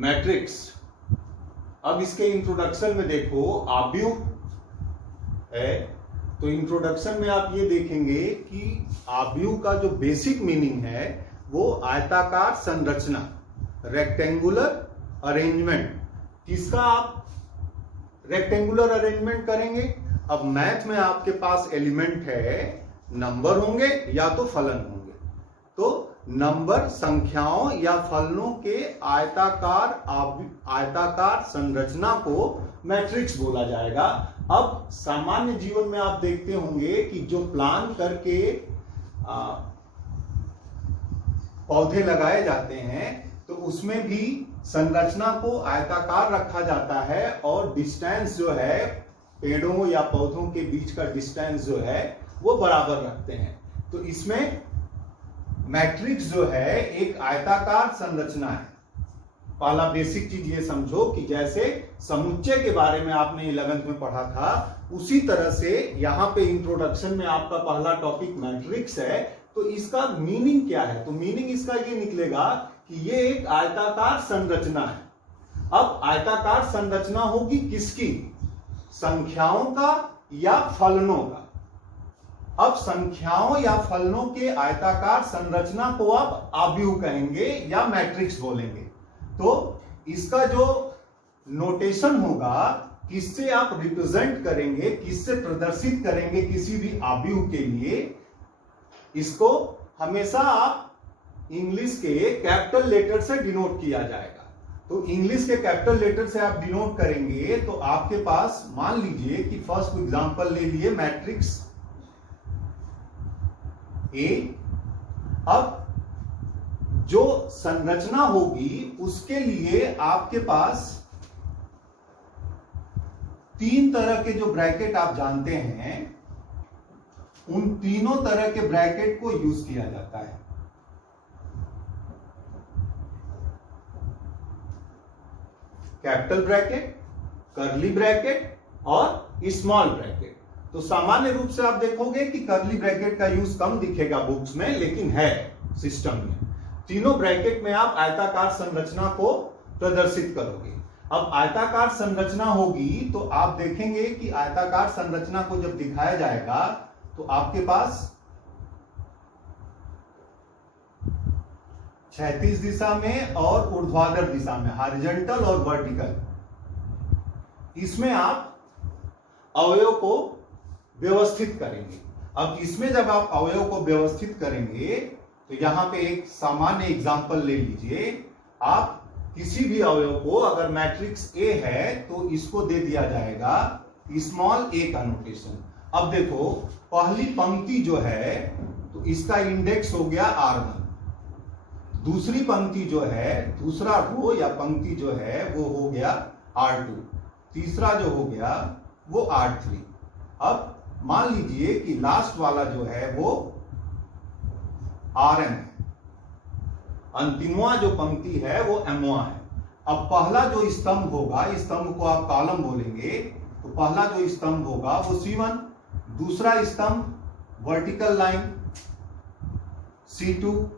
Matrix. अब इसके introduction में देखो आव्यूह है, तो इंट्रोडक्शन में आप ये देखेंगे कि आव्यूह का जो बेसिक मीनिंग है वो आयताकार संरचना, रेक्टेंगुलर अरेंजमेंट। किसका आप रेक्टेंगुलर अरेंजमेंट करेंगे? अब मैथ में आपके पास एलिमेंट है, नंबर होंगे या तो फलन होंगे, तो नंबर संख्याओं या फलनों के आयताकार संरचना को मैट्रिक्स बोला जाएगा। अब सामान्य जीवन में आप देखते होंगे कि जो प्लान करके पौधे लगाए जाते हैं तो उसमें भी संरचना को आयताकार रखा जाता है और डिस्टेंस जो है पेड़ों या पौधों के बीच का डिस्टेंस जो है वो बराबर रखते हैं। तो इसमें मैट्रिक्स जो है एक आयताकार संरचना है। पहला बेसिक चीज ये समझो कि जैसे समुच्चय के बारे में आपने 11th में पढ़ा था, उसी तरह से यहां पे इंट्रोडक्शन में आपका पहला टॉपिक मैट्रिक्स है। तो इसका मीनिंग क्या है? तो मीनिंग इसका ये निकलेगा कि ये एक आयताकार संरचना है। अब आयताकार संरचना होगी किसकी? संख्याओं का या फलनों का? अब संख्याओं या फलनों के आयताकार संरचना को आप आव्यूह कहेंगे या मैट्रिक्स बोलेंगे। तो इसका जो नोटेशन होगा, किससे आप रिप्रेजेंट करेंगे, किससे प्रदर्शित करेंगे किसी भी आव्यूह के लिए, इसको हमेशा आप इंग्लिश के कैपिटल लेटर से डिनोट किया जाएगा। तो इंग्लिश के कैपिटल लेटर से आप डिनोट करेंगे तो आपके पास मान लीजिए कि फर्स्ट एग्जांपल ले लिए मैट्रिक्स ए। अब जो संरचना होगी उसके लिए आपके पास तीन तरह के जो ब्रैकेट आप जानते हैं, उन तीनों तरह के ब्रैकेट को यूज किया जाता है। कैपिटल ब्रैकेट, कर्ली ब्रैकेट और स्मॉल ब्रैकेट। तो सामान्य रूप से आप देखोगे कि कर्ली ब्रैकेट का यूज कम दिखेगा बुक्स में, लेकिन है सिस्टम में। तीनों ब्रैकेट में आप आयताकार संरचना को प्रदर्शित करोगे। अब आयताकार संरचना होगी तो आप देखेंगे कि आयताकार संरचना को जब दिखाया जाएगा तो आपके पास क्षैतिज दिशा में और ऊर्ध्वाधर दिशा में, हॉरिजॉन्टल और वर्टिकल, इसमें आप अवयव को व्यवस्थित करेंगे। अब इसमें जब आप अवयव को व्यवस्थित करेंगे तो यहां पे एक सामान्य एग्जांपल ले लीजिए। आप किसी भी अवयव को, अगर मैट्रिक्स ए है तो इसको दे दिया जाएगा स्मॉल ए का नोटेशन। अब देखो पहली पंक्ति जो है तो इसका इंडेक्स हो गया R1, दूसरी पंक्ति जो है, दूसरा रो या पंक्ति जो है वो हो गया R2, तीसरा जो हो गया वो R3। अब मान लीजिए कि लास्ट वाला जो है वो Rm है, अंतिमवा जो पंक्ति है वो M1 है। अब पहला जो स्तंभ होगा, स्तंभ को आप कॉलम बोलेंगे, तो पहला जो स्तंभ होगा वो C1, दूसरा स्तंभ vertical line C2,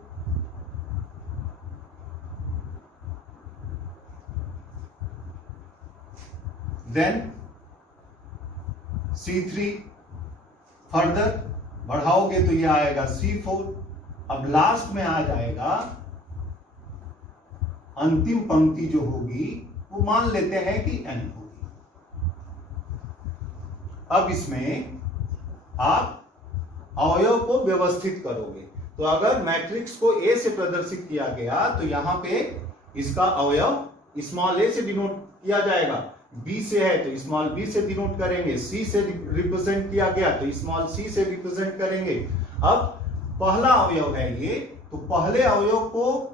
then C3, further बढ़ाओगे तो ये आएगा C4। अब लास्ट में आ जाएगा अंतिम पंक्ति जो होगी वो मान लेते हैं कि N होगी। अब इसमें आप अवयव को व्यवस्थित करोगे। तो अगर मैट्रिक्स को A से प्रदर्शित किया गया तो यहां पे इसका अवयव स्मॉल a से डिनोट किया जाएगा, B से है तो स्मॉल b से डिनोट करेंगे, C से रिप्रेजेंट किया गया तो स्मॉल c से रिप्रेजेंट करेंगे। अब पहला अवयव है ये, तो पहले अवयव को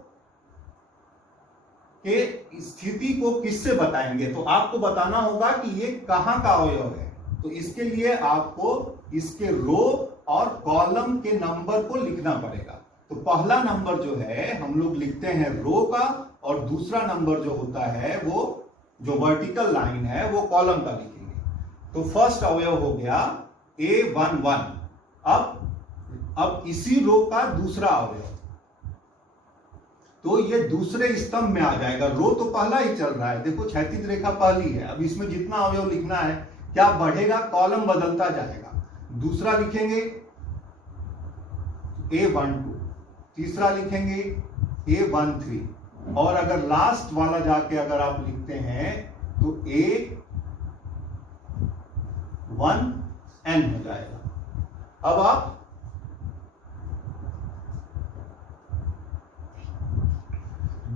के स्थिति को किससे बताएंगे? तो आपको बताना होगा कि ये कहां का अवयव है। तो इसके लिए आपको इसके रो और कॉलम के नंबर को लिखना पड़ेगा। तो पहला नंबर जो है हम लोग लिखते हैं रो का, और दूसरा नंबर जो होता है वो जो वर्टिकल लाइन है वो कॉलम का लिखेंगे। तो फर्स्ट अवयव हो गया A11। अब इसी रो का दूसरा अवयव तो ये दूसरे स्तंभ में आ जाएगा। रो तो पहला ही चल रहा है, देखो क्षैतिज रेखा पहली है, अब इसमें जितना अवयव लिखना है क्या बढ़ेगा, कॉलम बदलता जाएगा। दूसरा लिखेंगे A12, तीसरा लिखेंगे A13, और अगर लास्ट वाला जाके अगर आप लिखते हैं तो A1N हो जाएगा। अब आप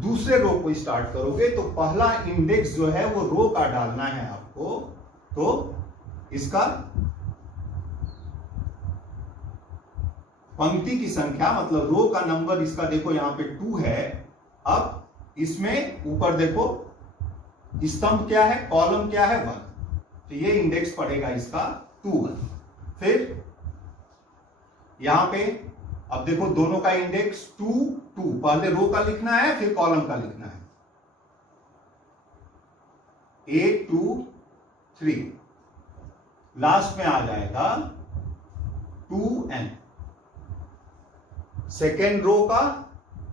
दूसरे रो को स्टार्ट करोगे तो पहला इंडेक्स जो है वो रो का डालना है आपको, तो इसका पंक्ति की संख्या मतलब रो का नंबर इसका देखो यहां पे 2 है। अब इसमें ऊपर देखो स्तंभ क्या है, कॉलम क्या है 1, तो ये इंडेक्स पड़ेगा इसका 2-1। फिर यहां पे अब देखो दोनों का इंडेक्स 2-2, पहले रो का लिखना है फिर कॉलम का लिखना है। A23, लास्ट में आ जाएगा 2N। सेकेंड रो का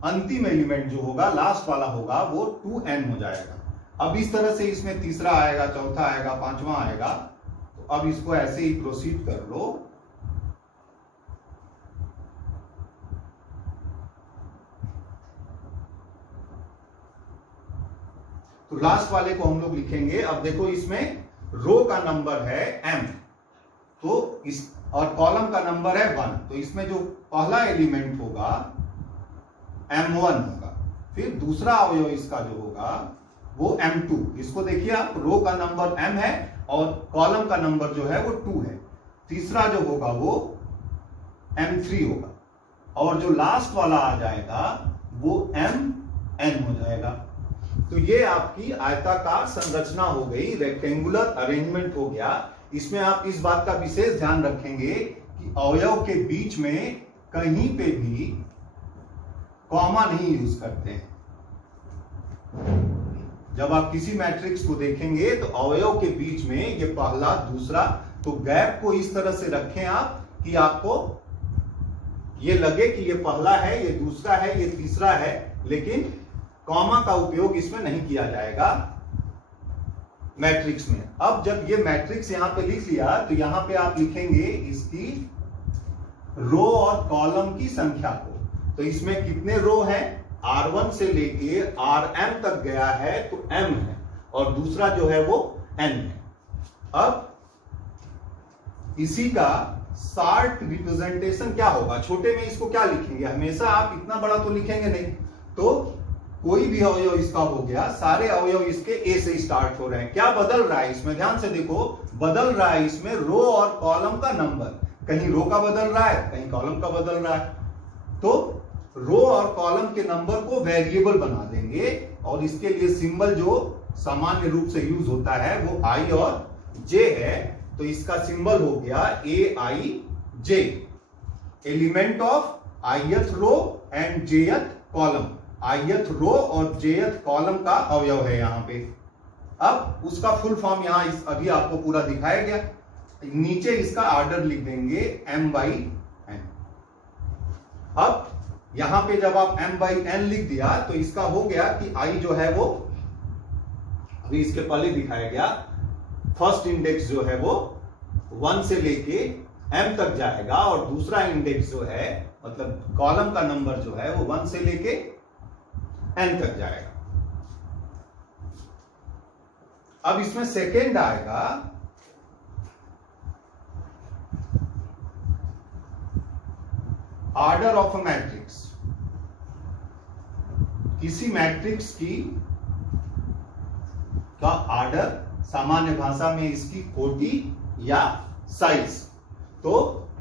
अंतिम एलिमेंट जो होगा लास्ट वाला होगा वो 2N हो जाएगा। अब इस तरह से इसमें तीसरा आएगा, चौथा आएगा, पांचवा आएगा, तो अब इसको ऐसे ही प्रोसीड कर लो। तो लास्ट वाले को हम लोग लिखेंगे। अब देखो इसमें रो का नंबर है M, तो इस और कॉलम का नंबर है 1, तो इसमें जो पहला एलिमेंट होगा M1 होगा। फिर दूसरा अवयव इसका जो होगा वो M2। इसको देखिए आप, रो का नंबर M है और कॉलम का नंबर जो है वो 2 है। तीसरा जो होगा वो M3 होगा, और जो लास्ट वाला आ जाएगा वो MN हो जाएगा। तो ये आपकी आयताकार संरचना हो गई, रेक्टेंगुलर अरेंजमेंट हो गया। इसमें आप इस बात का विशेष ध्यान रखेंगे कि अवयव के बीच में कहीं पे भी कॉमा नहीं यूज करते हैं। जब आप किसी मैट्रिक्स को देखेंगे तो अवयव के बीच में ये पहला दूसरा, तो गैप को इस तरह से रखें आप कि आपको ये लगे कि ये पहला है, ये दूसरा है, ये तीसरा है, लेकिन कॉमा का उपयोग इसमें नहीं किया जाएगा मैट्रिक्स में। अब जब ये मैट्रिक्स यहां पे लिख लिया तो यहां पे आप लिखेंगे इसकी रो और कॉलम की संख्या को। तो इसमें कितने रो हैं, R1 से लेके Rm तक गया है तो M है, और दूसरा जो है वो N है। अब इसी का शार्ट रिप्रेजेंटेशन क्या होगा, छोटे में इसको क्या लिखेंगे, हमेशा आप इतना बड़ा तो लिखेंगे नहीं, तो कोई भी अवयव इसका हो गया, सारे अवयव इसके A से स्टार्ट हो रहे हैं। क्या बदल रहा है इसमें, ध्यान से देखो, बदल रहा है इसमें रो और कॉलम का नंबर, कहीं रो का बदल रहा है, कहीं कॉलम का बदल रहा है। तो रो और कॉलम के नंबर को वेरिएबल बना देंगे, और इसके लिए सिंबल जो सामान्य रूप से यूज होता है वो I और J है। तो इसका सिंबल हो गया AIJ, element of ith row and jth column. ith row और jth कॉलम का अवयव है यहां पे। अब उसका फुल फॉर्म यहां अभी आपको पूरा दिखाया गया, नीचे इसका ऑर्डर लिख देंगे M/N। अब यहां पे जब आप M/N लिख दिया तो इसका हो गया कि I जो है वो अभी इसके पहले दिखाया गया, फर्स्ट इंडेक्स जो है वो 1 से लेके M तक जाएगा, और दूसरा इंडेक्स जो है मतलब कॉलम का नंबर जो है वो 1 से लेके N तक जाएगा। अब इसमें सेकेंड आएगा ऑर्डर ऑफ अ मैट्रिक्स। किसी मैट्रिक्स की का ऑर्डर, सामान्य भाषा में इसकी कोटि या साइज। तो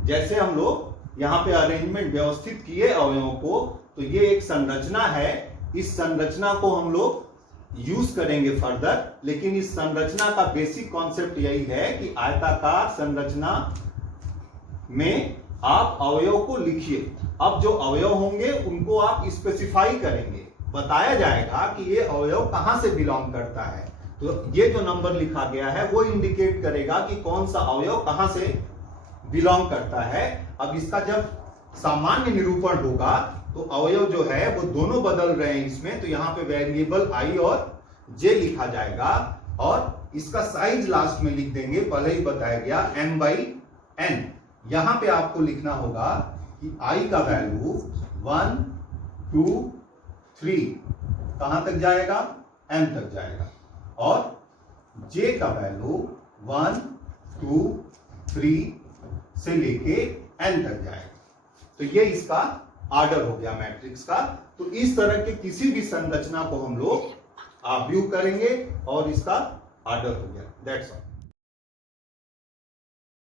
जैसे हम लोग यहां पे अरेंजमेंट व्यवस्थित किए अवयवों को, तो ये एक संरचना है, इस संरचना को हम लोग यूज करेंगे फर्दर, लेकिन इस संरचना का बेसिक कॉन्सेप्ट यही है कि आयताकार संरचना में आप अवयव को लिखिए। अब जो अवयव होंगे उनको आप स्पेसिफाई करेंगे, बताया जाएगा कि ये अवयव कहां से बिलोंग करता है। तो ये जो नंबर लिखा गया है वो इंडिकेट करेगा कि कौन सा अवयव कहां से बिलोंग करता है। अब इसका जब सामान्य निरूपण होगा तो अवयव जो है वो दोनों बदल रहे हैं इसमें, तो यहां पे वेरिएबल i और j लिखा जाएगा और इसका साइज लास्ट में लिख देंगे, पहले ही बताया गया m/n। यहां पे आपको लिखना होगा कि i का वैल्यू 1 2 3 कहां तक जाएगा, m तक जाएगा, और j का वैल्यू 1 2 3 से लेके n तक जाएगा। तो ये इसका ऑर्डर हो गया मैट्रिक्स का। तो इस तरह के किसी भी संरचना को हम लोग व्यू करेंगे और इसका ऑर्डर हो गया। That's all.